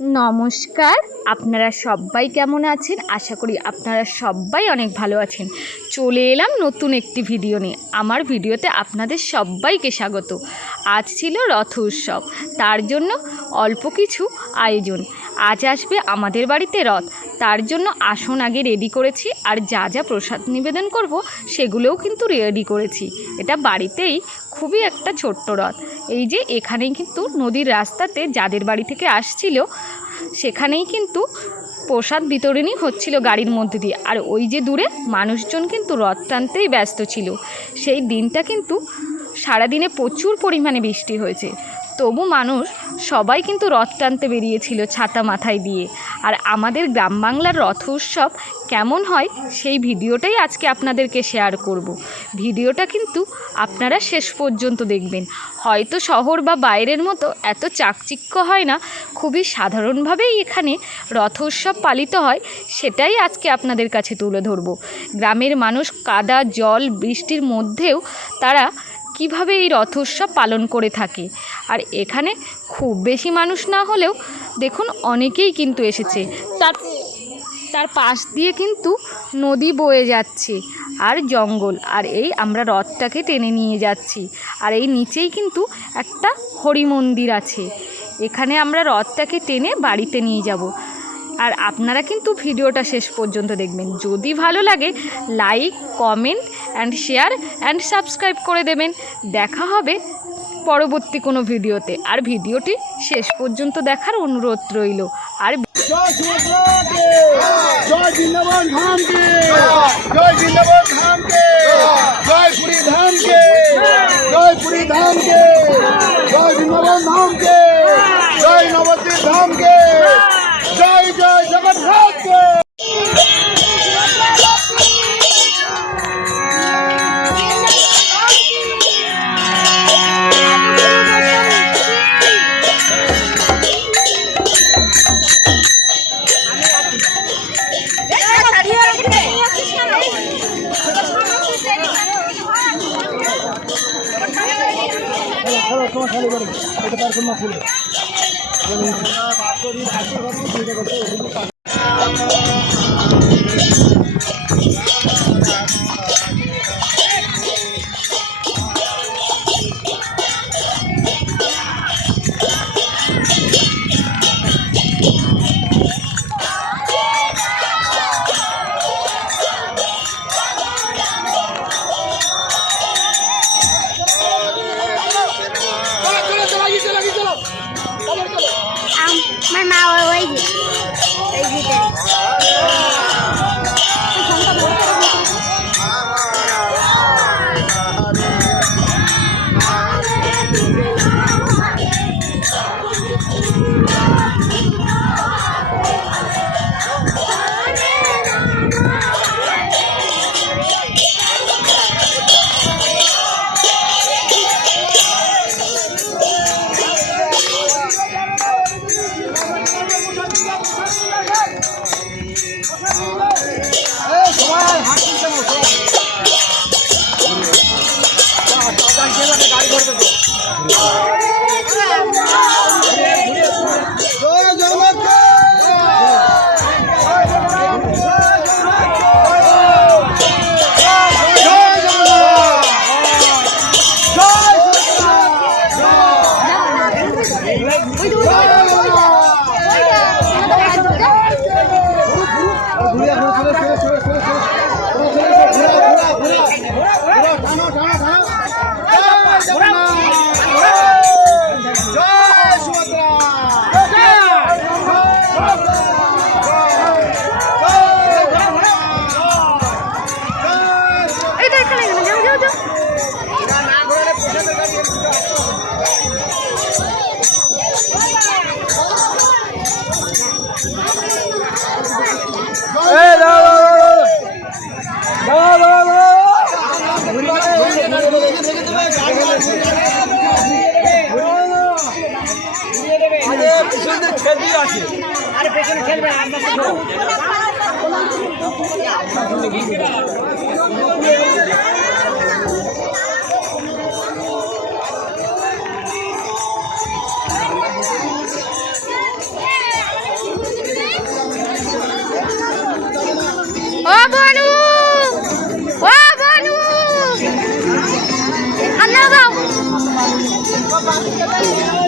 নমস্কার, আপনারা সবাই কেমন আছেন? আশা করি আপনারা সবাই অনেক ভালো আছেন। চলে এলাম নতুন একটি ভিডিও নিয়ে। আমার ভিডিওতে আপনাদের সবাইকে স্বাগত। আজ ছিল রথ উৎসব। তার জন্য অল্প কিছু আয়োজন। আজ আসবে আমাদের বাড়িতে রথ। তার জন্য আসন আগে রেডি করেছি আর যা যা প্রসাদ নিবেদন করব সেগুলোও কিন্তু রেডি করেছি। এটা বাড়িতেই খুবই একটা ছোট্ট রথ। এই যে এখানেই কিন্তু নদীর রাস্তাতে যাদের বাড়ি থেকে আসছিল, সেখানেই কিন্তু প্রসাদ বিতরণী হচ্ছিল গাড়ির মধ্যে দিয়ে। আর ওই যে দূরে মানুষজন কিন্তু রথ টানতেই ব্যস্ত ছিল। সেই দিনটা কিন্তু সারাদিনে প্রচুর পরিমাণে বৃষ্টি হয়েছে। তবু মানুষ সবাই কিন্তু রথ টানতে বেরিয়েছিল ছাতা মাথায় দিয়ে। আর আমাদের গ্রাম বাংলার রথ উৎসব কেমন হয় সেই ভিডিওটাই আজকে আপনাদেরকে শেয়ার করব। ভিডিওটা কিন্তু আপনারা শেষ পর্যন্ত দেখবেন। হয়তো শহর বা বাইরের মতো এত চাকচিক্য হয় না, খুবই সাধারণভাবেই এখানে রথ উৎসব পালিত হয়, সেটাই আজকে আপনাদের কাছে তুলে ধরবো। গ্রামের মানুষ কাদা, জল, বৃষ্টির মধ্যেও তারা কীভাবে এই রথ উৎসব পালন করে থাকে। আর এখানে খুব বেশি মানুষ না হলেও দেখুন অনেকেই কিন্তু এসেছে। তার তার পাশ দিয়ে কিন্তু নদী বয়ে যাচ্ছে আর জঙ্গল। আর এই আমরা রথটাকে টেনে নিয়ে যাচ্ছি। আর এই নিচেই কিন্তু একটা হরি মন্দির আছে। এখানে আমরা রথটাকে টেনে বাড়িতে নিয়ে যাব। আর আপনারা কিন্তু ভিডিওটা শেষ পর্যন্ত দেখবেন। যদি ভালো লাগে like comment and share and subscribe করে দেবেন। দেখা হবে পরবর্তী কোনো ভিডিওতে। আর ভিডিওটি শেষ পর্যন্ত দেখার অনুরোধ রইল। আর জয় জয় জয় তোমার খালি করে এটা তার কোনো ফুলে সেলফি আছে। আরে পেছনে খেলবে Bye.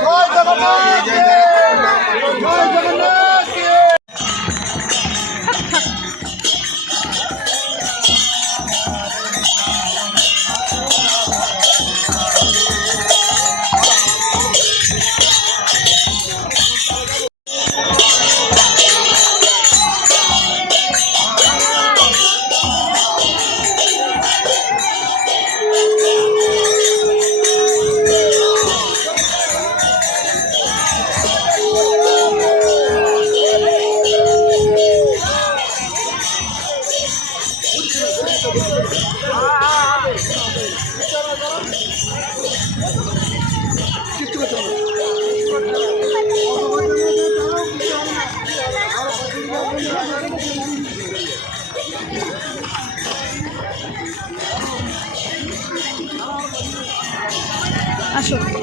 বড় সেই আসো